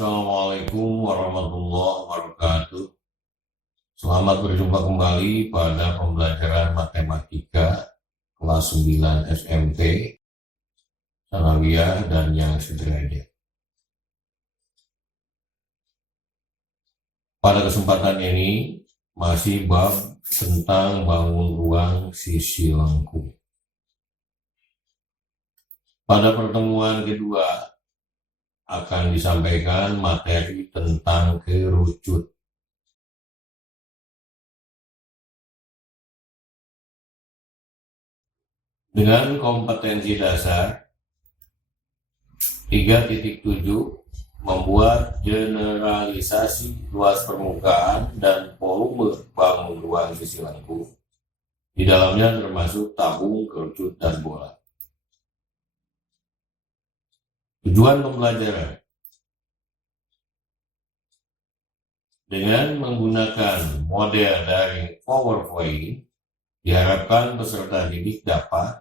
Assalamualaikum warahmatullahi wabarakatuh. Selamat berjumpa kembali pada pembelajaran matematika kelas 9 SMP, Sanawiyah dan yang sederajat. Pada kesempatan ini masih bab tentang bangun ruang sisi lengkung. Pada pertemuan kedua akan disampaikan materi tentang kerucut. Dengan kompetensi dasar 3.7 membuat generalisasi luas permukaan dan volume bangun ruang sisi lengkung. Di dalamnya termasuk tabung, kerucut, dan bola. Tujuan pembelajaran dengan menggunakan model dari PowerPoint, diharapkan peserta didik dapat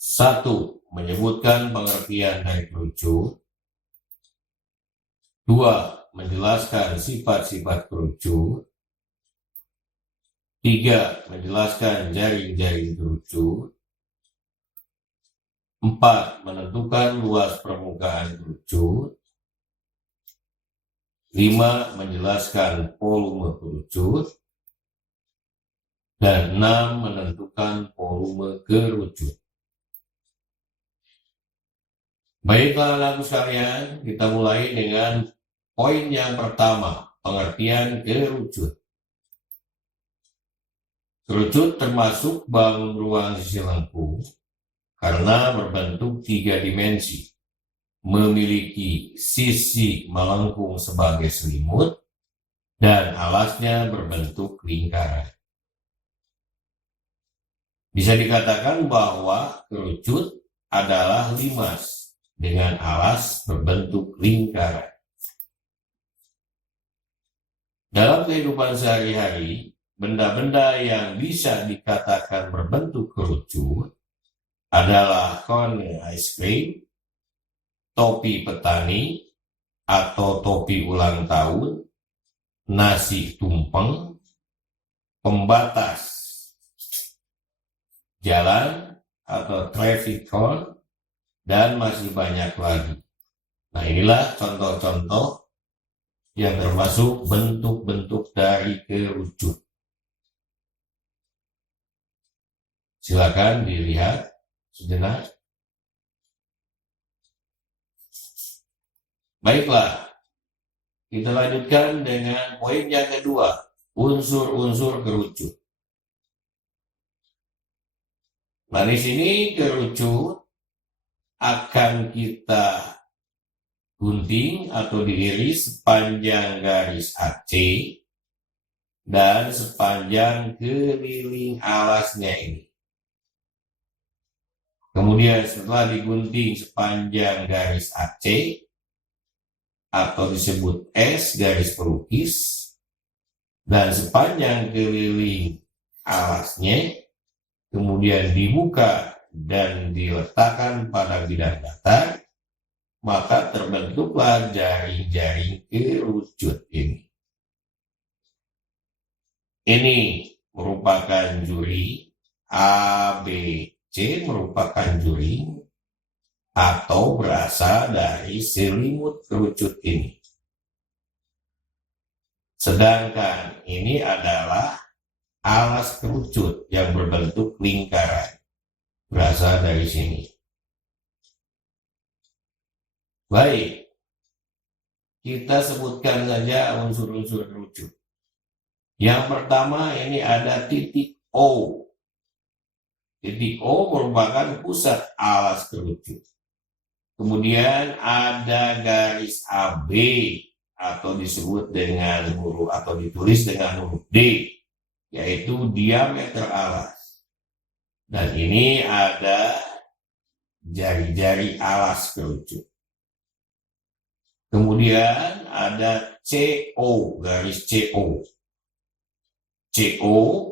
1. Menyebutkan pengertian dari kerucut, 2. Menjelaskan sifat-sifat kerucut, 3. Menjelaskan jaring-jaring kerucut, 4. Menentukan luas permukaan kerucut, 5. Menjelaskan volume kerucut, dan 6. Menentukan volume kerucut. Baiklah anak-anakku sekalian, kita mulai dengan poin yang pertama, pengertian kerucut. Kerucut termasuk bangun ruang sisi lengkung karena berbentuk 3 dimensi, memiliki sisi melengkung sebagai selimut, dan alasnya berbentuk lingkaran. Bisa dikatakan bahwa kerucut adalah limas dengan alas berbentuk lingkaran. Dalam kehidupan sehari-hari, benda-benda yang bisa dikatakan berbentuk kerucut adalah cone ice cream, topi petani atau topi ulang tahun, nasi tumpeng, pembatas jalan atau traffic cone, dan masih banyak lagi. Nah, inilah contoh-contoh yang termasuk bentuk-bentuk dari kerucut. Silakan dilihat sejenak. Baiklah, kita lanjutkan dengan poin yang kedua, unsur-unsur kerucut. Nah, di sini kerucut akan kita gunting atau diiris sepanjang garis AC dan sepanjang keliling alasnya ini. Kemudian setelah digunting sepanjang garis AC atau disebut S garis pelukis dan sepanjang keliling alasnya, kemudian dibuka dan diletakkan pada bidang datar, maka terbentuklah jaring-jaring kerucut ini. Ini merupakan juri A, B, C merupakan juring atau berasal dari selimut kerucut ini. Sedangkan ini adalah alas kerucut yang berbentuk lingkaran, berasal dari sini. Baik, kita sebutkan saja unsur-unsur kerucut. Yang pertama ini ada titik O. Titik O merupakan pusat alas kerucut. Kemudian ada garis AB atau disebut dengan huruf atau ditulis dengan huruf D, yaitu diameter alas. Dan ini ada jari-jari alas kerucut. Kemudian ada CO, garis CO. CO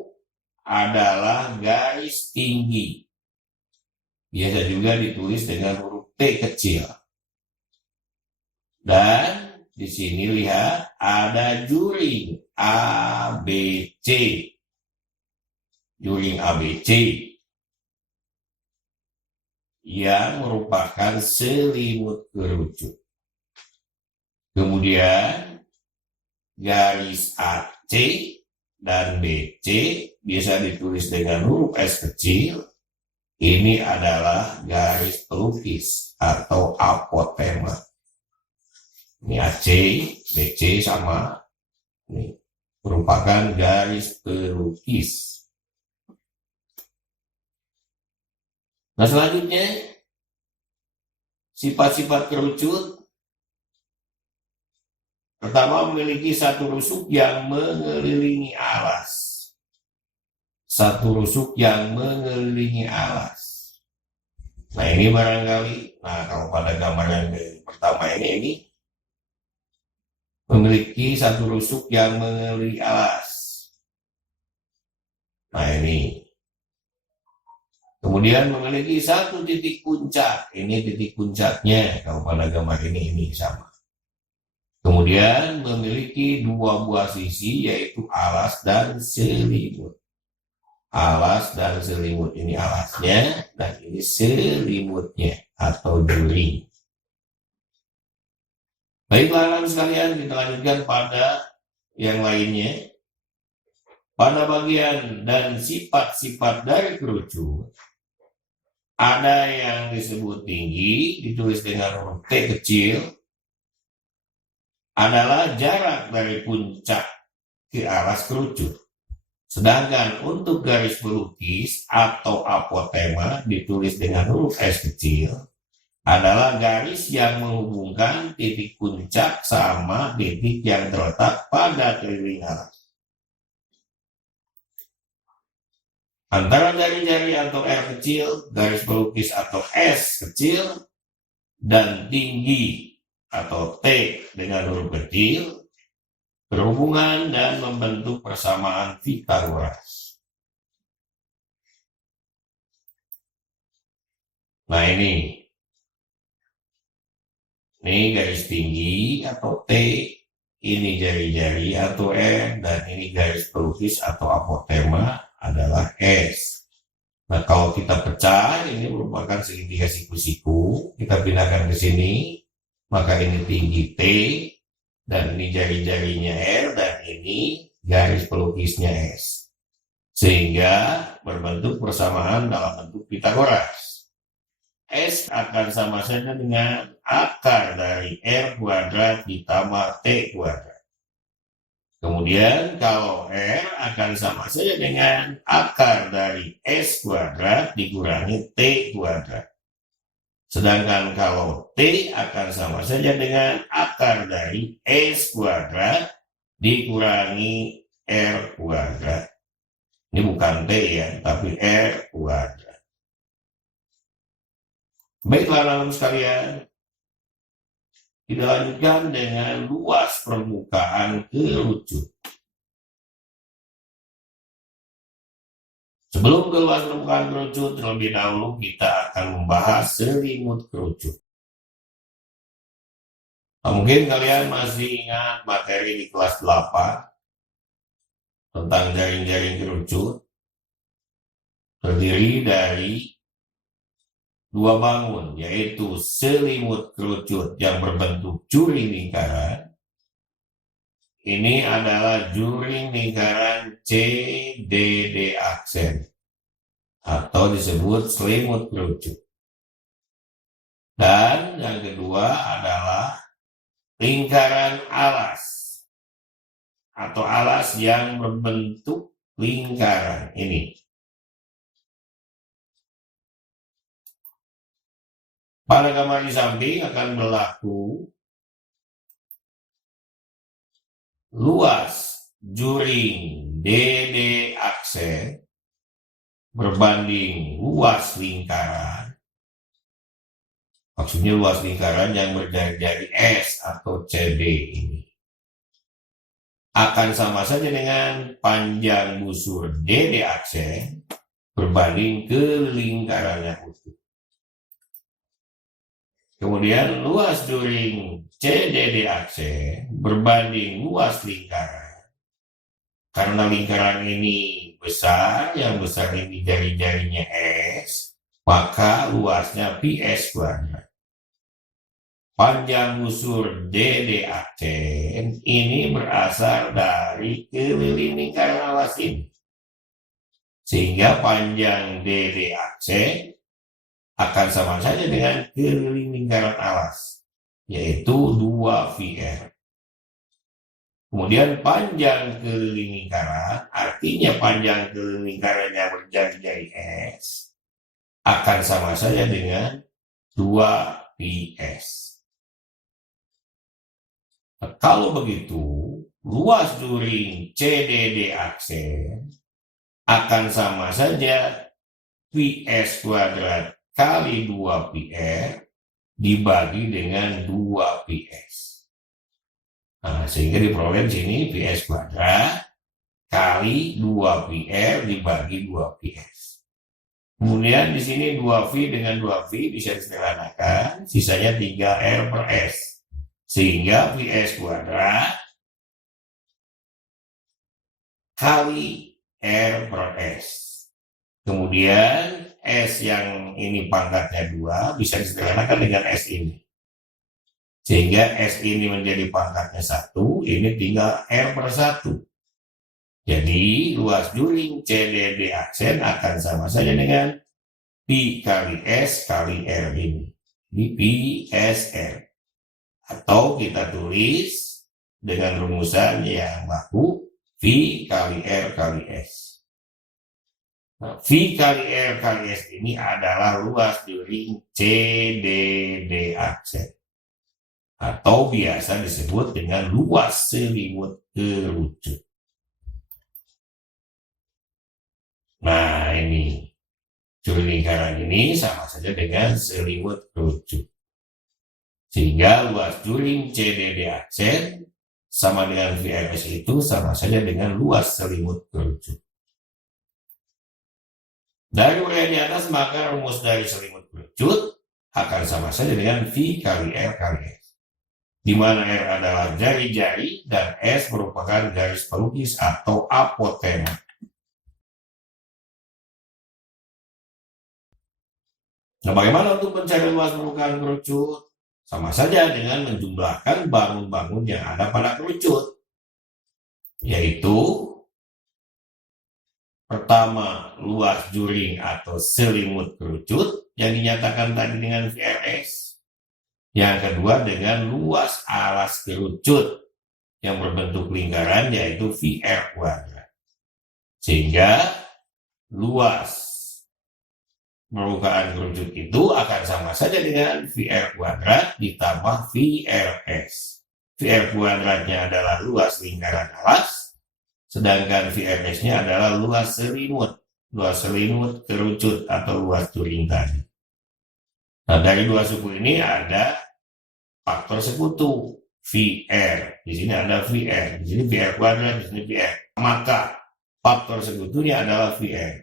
adalah garis tinggi. Biasa juga ditulis dengan huruf T kecil. Dan di sini lihat ada juring ABC. Juring ABC yang merupakan selimut kerucut. Kemudian garis AC dan BC bisa ditulis dengan huruf S kecil. Ini adalah garis pelukis atau apotema. Ini AC, BC sama. Ini merupakan garis pelukis. Nah, selanjutnya sifat-sifat kerucut. Pertama, memiliki satu rusuk yang mengelilingi alas. Satu rusuk yang mengelilingi alas. Nah, ini barangkali, kalau pada gambar yang pertama ini memiliki satu rusuk yang mengelilingi alas. Nah, ini. Kemudian memiliki satu titik puncak. Ini titik puncaknya. Kalau pada gambar ini sama. Kemudian memiliki dua buah sisi, yaitu alas dan selimut. Alas dan selimut. Ini alasnya dan ini selimutnya atau juring. Baiklah, sekalian, kita lanjutkan pada yang lainnya. Pada bagian dan sifat-sifat dari kerucut, ada yang disebut tinggi, ditulis dengan huruf T kecil, adalah jarak dari puncak ke alas kerucut. Sedangkan untuk garis pelukis atau apotema ditulis dengan huruf S kecil, adalah garis yang menghubungkan titik puncak sama titik yang terletak pada keliling alas. Antara jari-jari atau R kecil, garis pelukis atau S kecil, dan tinggi atau T dengan huruf kecil, berhubungan dan membentuk persamaan Pythagoras. Nah, ini garis tinggi atau T, ini jari-jari atau R, dan ini garis pelukis atau apotema adalah S. Nah, kalau kita pecah, ini merupakan segitiga siku-siku, kita pindahkan ke sini, maka ini tinggi T, dan ini jari-jarinya R, dan ini garis pelukisnya S. Sehingga berbentuk persamaan dalam bentuk Pythagoras. S akan sama saja dengan akar dari R kuadrat ditambah T kuadrat. Kemudian kalau R akan sama saja dengan akar dari S kuadrat dikurangi T kuadrat. Sedangkan kalau T akan sama saja dengan akar dari S kuadrat dikurangi R kuadrat. Ini bukan T ya, tapi R kuadrat. Baiklah, anak-anak sekalian, kita lanjutkan dengan luas permukaan kerucut. Sebelum ke luas permukaan kerucut, terlebih dahulu kita akan membahas selimut kerucut. Nah, mungkin kalian masih ingat materi di kelas 8 tentang jaring-jaring kerucut. Terdiri dari dua bangun, yaitu selimut kerucut yang berbentuk juring lingkaran. Ini adalah juring lingkaran CDD aksen atau disebut selimut kerucut. Dan yang kedua adalah lingkaran alas atau alas yang berbentuk lingkaran ini. Pada gambar di samping akan berlaku luas juring DD aksen berbanding luas lingkaran. Maksudnya luas lingkaran yang berjari-jari S atau CD ini akan sama saja dengan panjang busur DD aksen berbanding ke lingkarannya utuh. Kemudian luas during CDD aksen berbanding luas lingkaran. Karena lingkaran ini besar, yang besar ini jari-jarinya S, maka luasnya PS kuadrat. Panjang busur DD aksen ini berasal dari keliling lingkaran alas ini. Sehingga panjang DD aksen akan sama saja dengan keliling lingkaran alas, yaitu 2VR. Kemudian panjang keliling lingkaran, artinya panjang keliling lingkarannya berjari-jari S, akan sama saja dengan 2PS. Nah, kalau begitu, luas during CDD aksen akan sama saja PS kuadrat kali 2PR dibagi dengan 2PS. Nah, sehingga diperoleh sini PS kuadrat kali 2PR dibagi 2PS. Kemudian di sini 2V dengan 2V bisa disederhanakan, sisanya 3R per S. Sehingga PS kuadrat kali R per S. Kemudian S yang ini pangkatnya 2 bisa disederhanakan dengan S ini. Sehingga S ini menjadi pangkatnya 1, ini tinggal R per 1. Jadi luas during CDD aksen akan sama saja dengan Pi kali S kali R ini. Ini PSR. Atau kita tulis dengan rumusan yang baku, V kali R kali S. V kali R kali S ini adalah luas during CDD aksen, atau biasa disebut dengan luas selimut kerucut. Nah, ini curi lingkaran ini sama saja dengan selimut kerucut. Sehingga luas during CDD aksen sama dengan VRS itu sama saja dengan luas selimut kerucut. Dari uraian di atas, maka rumus dari selimut kerucut akan sama saja dengan V kali R kali S. Di mana R adalah jari-jari dan S merupakan garis pelukis atau apotema. Nah, bagaimana untuk mencari luas permukaan kerucut? Sama saja dengan menjumlahkan bangun-bangun yang ada pada kerucut. Yaitu pertama, luas juring atau selimut kerucut yang dinyatakan tadi dengan VRS. Yang kedua dengan luas alas kerucut yang berbentuk lingkaran yaitu VR kuadrat. Sehingga luas permukaan kerucut itu akan sama saja dengan VR kuadrat ditambah VRS. VR kuadratnya adalah luas lingkaran alas, sedangkan VRS-nya adalah luas selimut kerucut atau luas juring tadi. Nah, dari dua suku ini ada faktor sekutu VR. Di sini ada VR, di sini VR kuadrat, di sini VR. Maka faktor sekutunya adalah VR.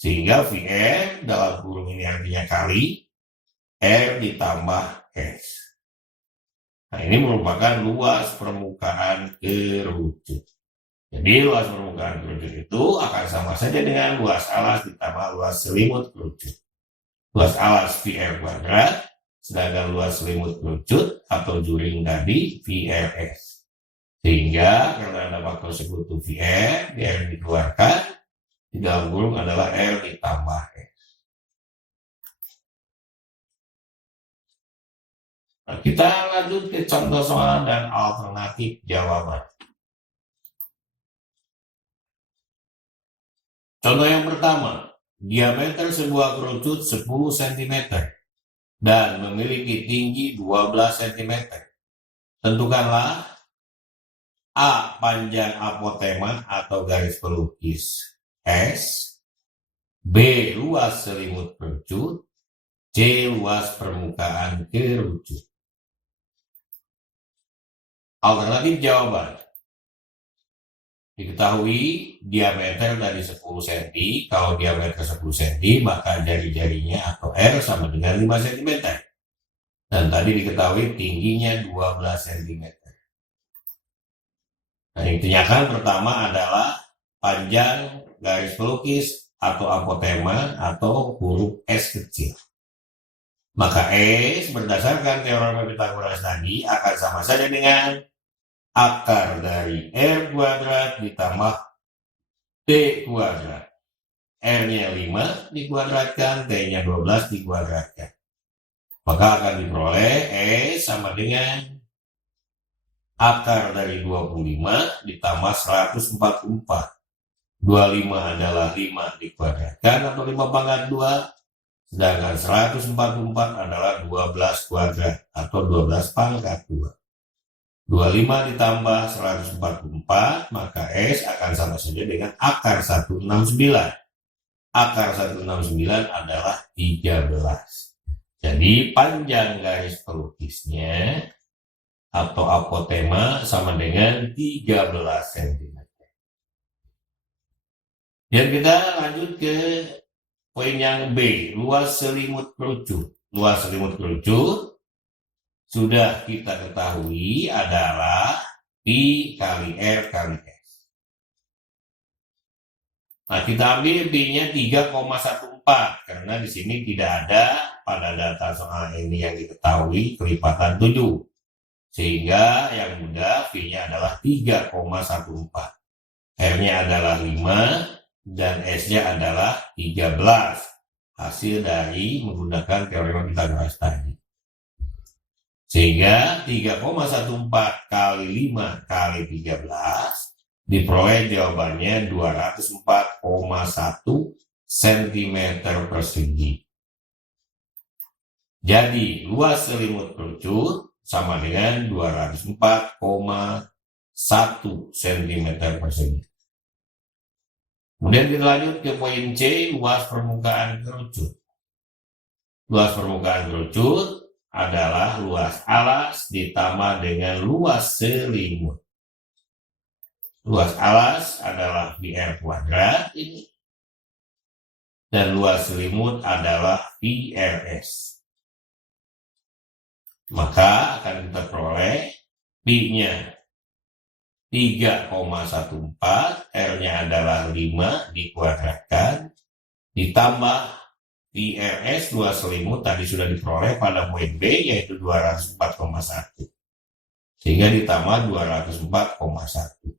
Sehingga VR dalam kurung ini artinya kali R ditambah S. Nah, ini merupakan luas permukaan kerucut. Jadi luas permukaan kerucut itu akan sama saja dengan luas alas ditambah luas selimut kerucut. Luas alas VR kuadrat, sedangkan luas selimut kerucut atau juring tadi VRS. Sehingga karena ada faktor sekutu VR dikeluarkan, di dalam kurung adalah R ditambah S. Nah, kita lanjut ke contoh soal dan alternatif jawaban. Contoh yang pertama, diameter sebuah kerucut 10 cm dan memiliki tinggi 12 cm. Tentukanlah A. Panjang apotema atau garis pelukis S, B. Luas selimut kerucut, C. Luas permukaan kerucut. Alternatif jawaban. Diketahui diameter dari 10 cm, kalau diameter 10 cm maka jari-jarinya atau R sama dengan 5 cm. Dan tadi diketahui tingginya 12 cm. Nah, yang ditanyakan pertama adalah panjang garis pelukis atau apotema atau huruf S kecil. Maka S berdasarkan teorema Pythagoras tadi akan sama saja dengan akar dari R kuadrat ditambah T kuadrat. R-nya 5 dikuadratkan, T-nya 12 dikuadratkan. Maka akan diperoleh S sama dengan akar dari 25 ditambah 144. 25 adalah 5 dikuadratkan atau 5 pangkat 2. Sedangkan 144 adalah 12 kuadrat atau 12 pangkat 2. 25 ditambah 144, maka S akan sama saja dengan akar 169. Akar 169 adalah 13. Jadi panjang garis pelukisnya atau apotema sama dengan 13 cm. Dan kita lanjut ke poin yang B, luas selimut kerucut. Luas selimut kerucut sudah kita ketahui adalah Pi kali R kali S. Nah, kita ambil Pi-nya 3,14 karena di sini tidak ada pada data soal ini yang diketahui kelipatan 7. Sehingga yang mudah Pi-nya adalah 3,14. R-nya adalah 5 dan S-nya adalah 13. Hasil dari menggunakan teorema Pythagoras tadi. Sehingga 3,14 kali 5 kali 13 diperoleh jawabannya 204,1 cm persegi. Jadi luas selimut kerucut sama dengan 204,1 cm persegi. Kemudian kita lanjut ke poin C, luas permukaan kerucut. Luas permukaan kerucut adalah luas alas ditambah dengan luas selimut. Luas alas adalah PR kuadrat ini. Dan luas selimut adalah PRS. Maka akan kita peroleh Pi-nya 3,14, R-nya adalah 5 dikuadratkan, ditambah PRS luas selimut tadi sudah diperoleh pada poin B yaitu 204,1. Sehingga ditambah 204,1.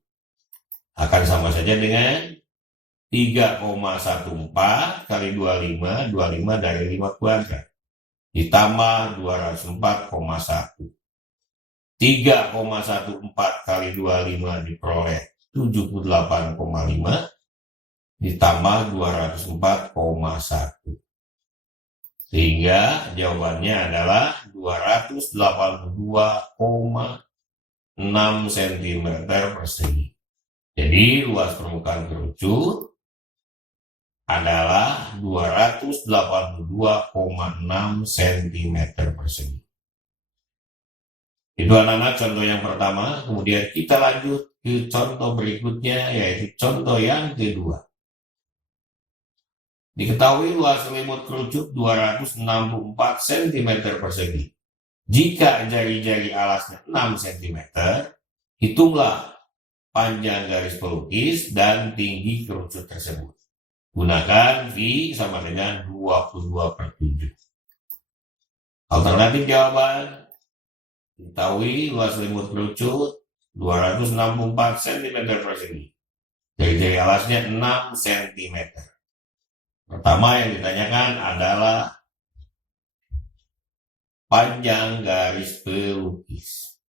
Akan sama saja dengan 3,14 kali 25, 25 dari 5 kuadrat, ditambah 204,1. 3,14 kali 25 diperoleh 78,5, ditambah 204,1. Sehingga jawabannya adalah 282,6 cm persegi. Jadi luas permukaan kerucut adalah 282,6 cm persegi. Itu anak-anak contoh yang pertama. Kemudian kita lanjut ke contoh berikutnya yaitu contoh yang kedua. Diketahui luas selimut kerucut 264 cm persegi. Jika jari-jari alasnya 6 cm, hitunglah panjang garis pelukis dan tinggi kerucut tersebut. Gunakan V sama dengan 22/7. Alternatif jawaban, diketahui luas selimut kerucut 264 cm persegi. Jari-jari alasnya 6 cm. Pertama yang ditanyakan adalah panjang garis pelukis.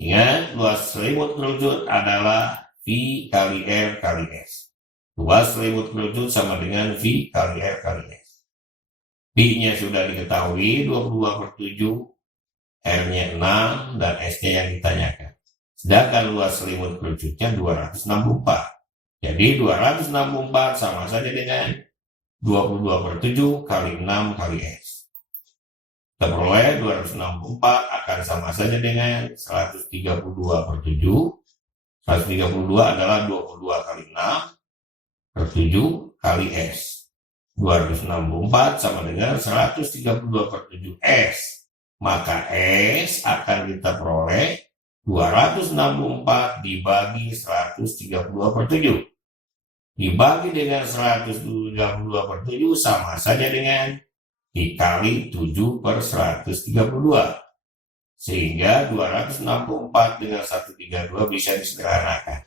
Ingat, luas selimut kerucut adalah V kali R kali S. Luas selimut kerucut sama dengan V kali R kali S. V-nya sudah diketahui 22/7, R-nya 6, dan S-nya yang ditanyakan. Sedangkan luas selimut kerucutnya 264. Jadi 264 sama saja dengan 22/7 kali 6 kali S. Kita peroleh 264 akan sama saja dengan 132/7. 132 adalah 22 kali 6/7 kali S. 264 sama dengan 132/7 S. maka S akan kita peroleh 264 dibagi 132/7. Dibagi dengan 132/7 sama saja dengan dikali 7/132. Sehingga 264 dengan 132 bisa disederhanakan.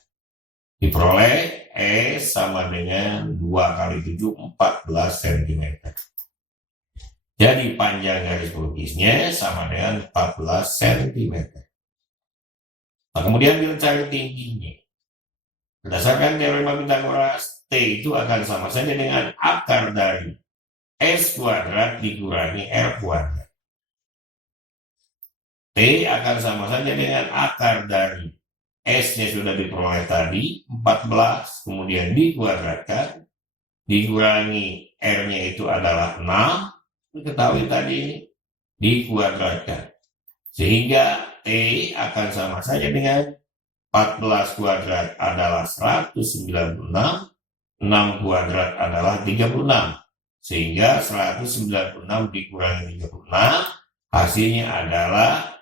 Diperoleh S sama dengan 2 kali 7, 14 cm. Jadi panjang garis lukisnya sama dengan 14 cm. Nah, kemudian kita cari tingginya. Berdasarkan teorema Pythagoras, T itu akan sama saja dengan akar dari S kuadrat dikurangi R kuadrat. T akan sama saja dengan akar dari S-nya sudah diperoleh tadi, 14, kemudian dikuadratkan, dikurangi R-nya itu adalah 6, diketahui tadi ini, dikuadratkan. Sehingga T akan sama saja dengan 14 kuadrat adalah 196, 6 kuadrat adalah 36. Sehingga 196 dikurangi 36, hasilnya adalah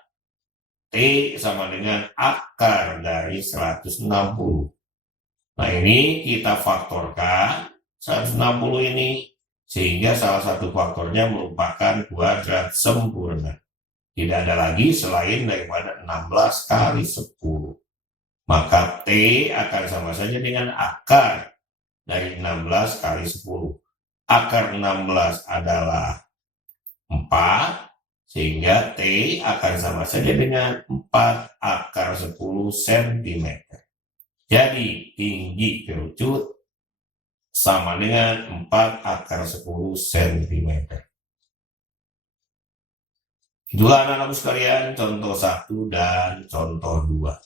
T sama dengan akar dari 160. Nah, ini kita faktorkan 160 ini, sehingga salah satu faktornya merupakan kuadrat sempurna. Tidak ada lagi selain daripada 16 kali 10. Maka T akan sama saja dengan akar dari 16 kali 10. Akar 16 adalah 4, sehingga T akan sama saja dengan 4 akar 10 cm. Jadi tinggi kerucut sama dengan 4 akar 10 cm. Itulah anak-anakku sekalian contoh 1 dan contoh 2.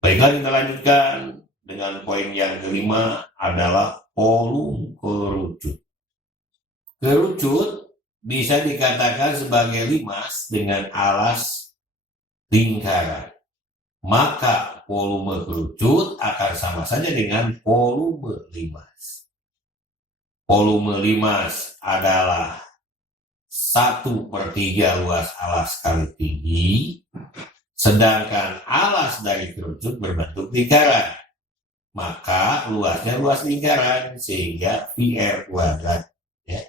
Baiklah, kita lanjutkan dengan poin yang kelima adalah volume kerucut. Kerucut bisa dikatakan sebagai limas dengan alas lingkaran. Maka volume kerucut akan sama saja dengan volume limas. Volume limas adalah 1/3 luas alas kali tinggi, sedangkan alas dari kerucut berbentuk lingkaran. Maka luasnya luas lingkaran, sehingga VR kuadrat. Ya.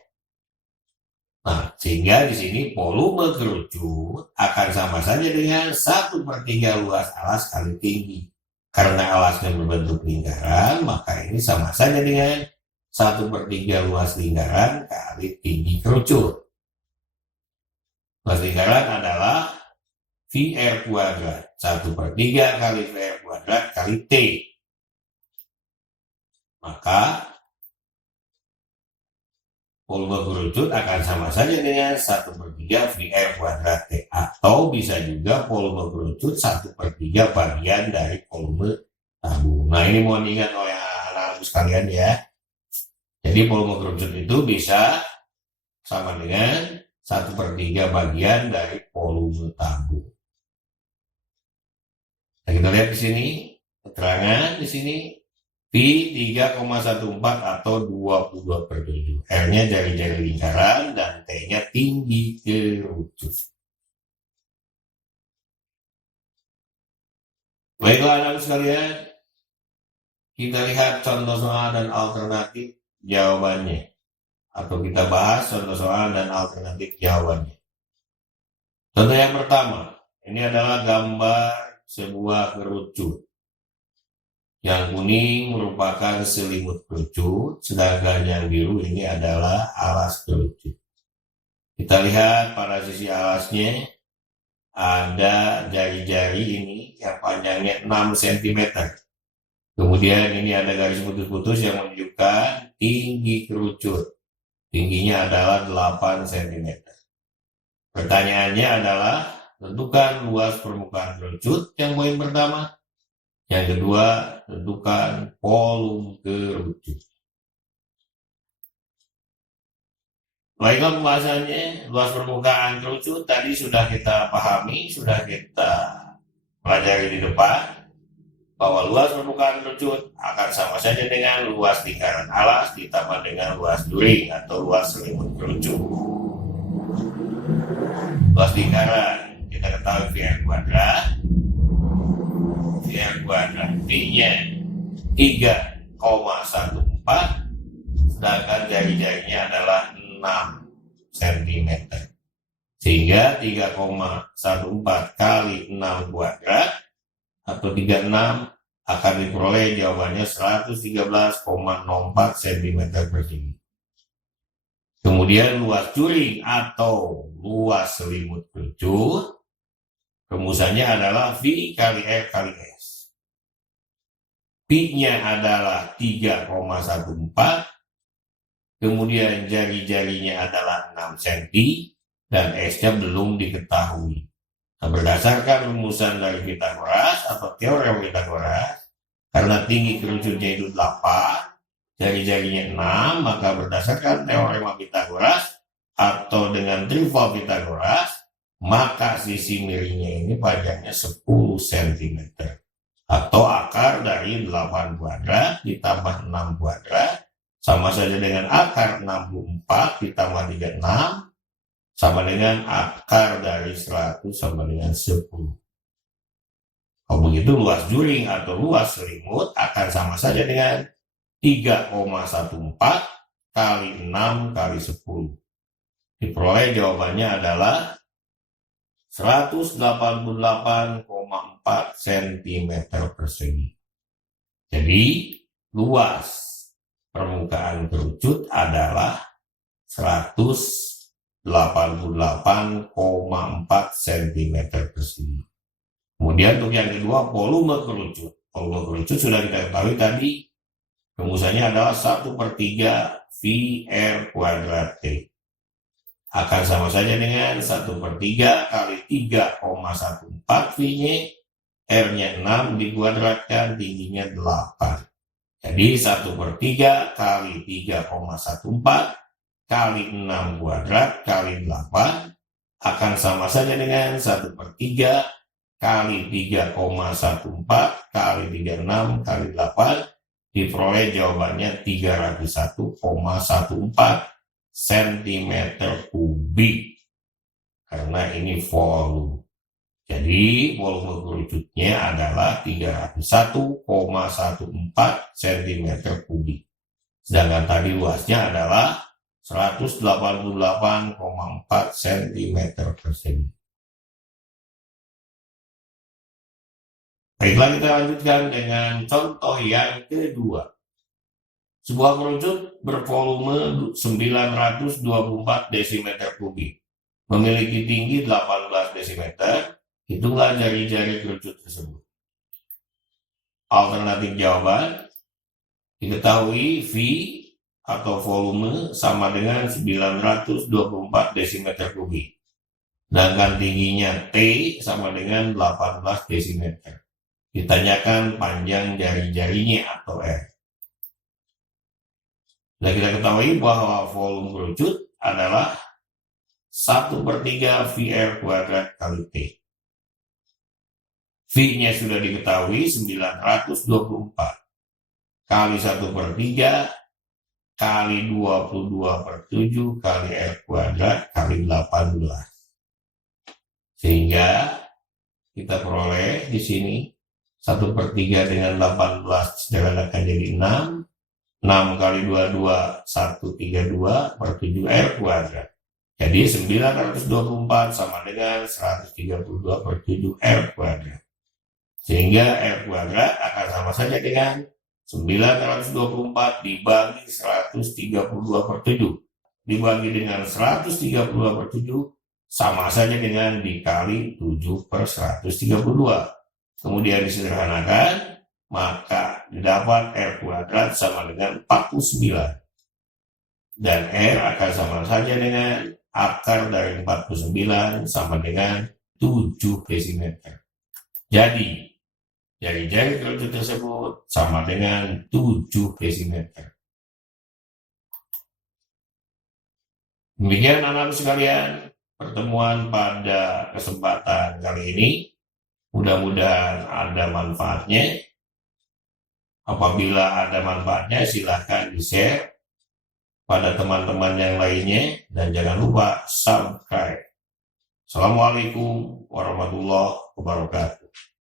Nah, sehingga di sini volume kerucut akan sama saja dengan 1/3 luas alas kali tinggi. Karena alasnya berbentuk lingkaran, maka ini sama saja dengan 1/3 luas lingkaran kali tinggi kerucut. Luas lingkaran adalah VR kuadrat. 1/3 kali VR kuadrat kali T. Maka volume kerucut akan sama saja dengan 1/3 VR kuadrat T. Atau bisa juga volume kerucut 1/3 bagian dari volume tabung. Nah, ini mohon ingat oleh anak-anak sekalian ya. Jadi volume kerucut itu bisa sama dengan 1/3 bagian dari volume tabung. Nah, kita lihat di sini keterangan di sini Pi 3,14 atau 22/7. R-nya jari-jari lingkaran dan T-nya tinggi kerucut. Baiklah anak sekalian, kita lihat contoh soal dan alternatif jawabannya. Atau kita bahas contoh soal dan alternatif jawabannya. Contoh yang pertama, ini adalah gambar sebuah kerucut. Yang kuning merupakan selimut kerucut, sedangkan yang biru ini adalah alas kerucut. Kita lihat pada sisi alasnya ada jari-jari ini yang panjangnya 6 cm. Kemudian ini ada garis putus-putus yang menunjukkan tinggi kerucut. Tingginya adalah 8 cm. Pertanyaannya adalah tentukan luas permukaan kerucut yang poin pertama. Yang kedua, tentukan volume kerucut. Baiklah pembahasannya, luas permukaan kerucut tadi sudah kita pahami, sudah kita pelajari di depan, bahwa luas permukaan kerucut akan sama saja dengan luas lingkaran alas ditambah dengan luas during atau luas selimut kerucut. Luas lingkaran kita ketahui VR kuadrat. VR kuadrat V-nya 3,14, sedangkan jari-jarinya adalah 6 cm. Sehingga 3,14 kali 6 kuadrat atau 36 akan diperoleh jawabannya 113,04 cm persegi. Kemudian luas juring atau luas selimut kerucut, rumusannya adalah V kali R kali S. P-nya adalah 3,14, kemudian jari-jarinya adalah 6 cm, dan S-nya belum diketahui. Nah, berdasarkan rumusan dari Pitagoras atau teorem Pitagoras, karena tinggi kerucutnya itu 8, jari-jarinya 6, maka berdasarkan teorema Pitagoras atau dengan trivial Pitagoras, maka sisi miringnya ini panjangnya 10 cm. Atau akar dari 8 kuadrat ditambah 6 kuadrat, sama saja dengan akar 64 ditambah 36, sama dengan akar dari 100 sama dengan 10. Kalau begitu luas juring atau luas selimut akan sama saja dengan 3,14 kali 6 kali 10. Diperoleh jawabannya adalah 188,4 cm persegi. Jadi luas permukaan kerucut adalah 188,4 cm persegi. Kemudian untuk yang kedua, volume kerucut. Volume kerucut sudah kita ketahui tadi, rumusannya adalah 1/3 VR kuadrat T. Akan sama saja dengan 1/3 kali 3,14 V-nya, R-nya 6 dikuadratkan, tingginya 8. Jadi 1/3 kali 3,14 kali 6 kuadrat kali 8 akan sama saja dengan 1/3 kali 3,14 kali 36 kali 8, diperoleh jawabannya 301,14 cm kubik, karena ini volume. Jadi volume kerucutnya adalah 301,14 cm kubik. Sedangkan tadi luasnya adalah 188,4 cm persegi. Baiklah, kita lanjutkan dengan contoh yang kedua. Sebuah kerucut bervolume 924 desimeter kubik, memiliki tinggi 18 desimeter. Hitunglah jari-jari kerucut tersebut. Alternatif jawaban, diketahui V atau volume sama dengan 924 desimeter kubik. Sedangkan tingginya T sama dengan 18 desimeter. Ditanyakan panjang jari-jarinya atau R. Nah, kita ketahui bahwa volume kerucut adalah 1/3 VR kuadrat kali T. V-nya sudah diketahui 924 kali 1/3 kali 22/7 kali R kuadrat kali 18. Sehingga kita peroleh di sini 1/3 dengan 18 akan jadi 6. 6 kali 22, 132/7 R kuadrat. Jadi 924 sama dengan 132/7 R kuadrat. Sehingga R kuadrat akan sama saja dengan 924 dibagi 132/7. Dibagi dengan 132/7 sama saja dengan dikali 7/132. Kemudian disederhanakan, maka didapat R kuadrat sama dengan 49. Dan R akan sama saja dengan akar dari 49 sama dengan 7 desimeter. Jadi, jari-jari kerucut tersebut sama dengan 7 desimeter. Demikian anak-anak sekalian, pertemuan pada kesempatan kali ini. Mudah-mudahan ada manfaatnya. Apabila ada manfaatnya, silahkan di-share pada teman-teman yang lainnya. Dan jangan lupa subscribe. Assalamualaikum warahmatullahi wabarakatuh.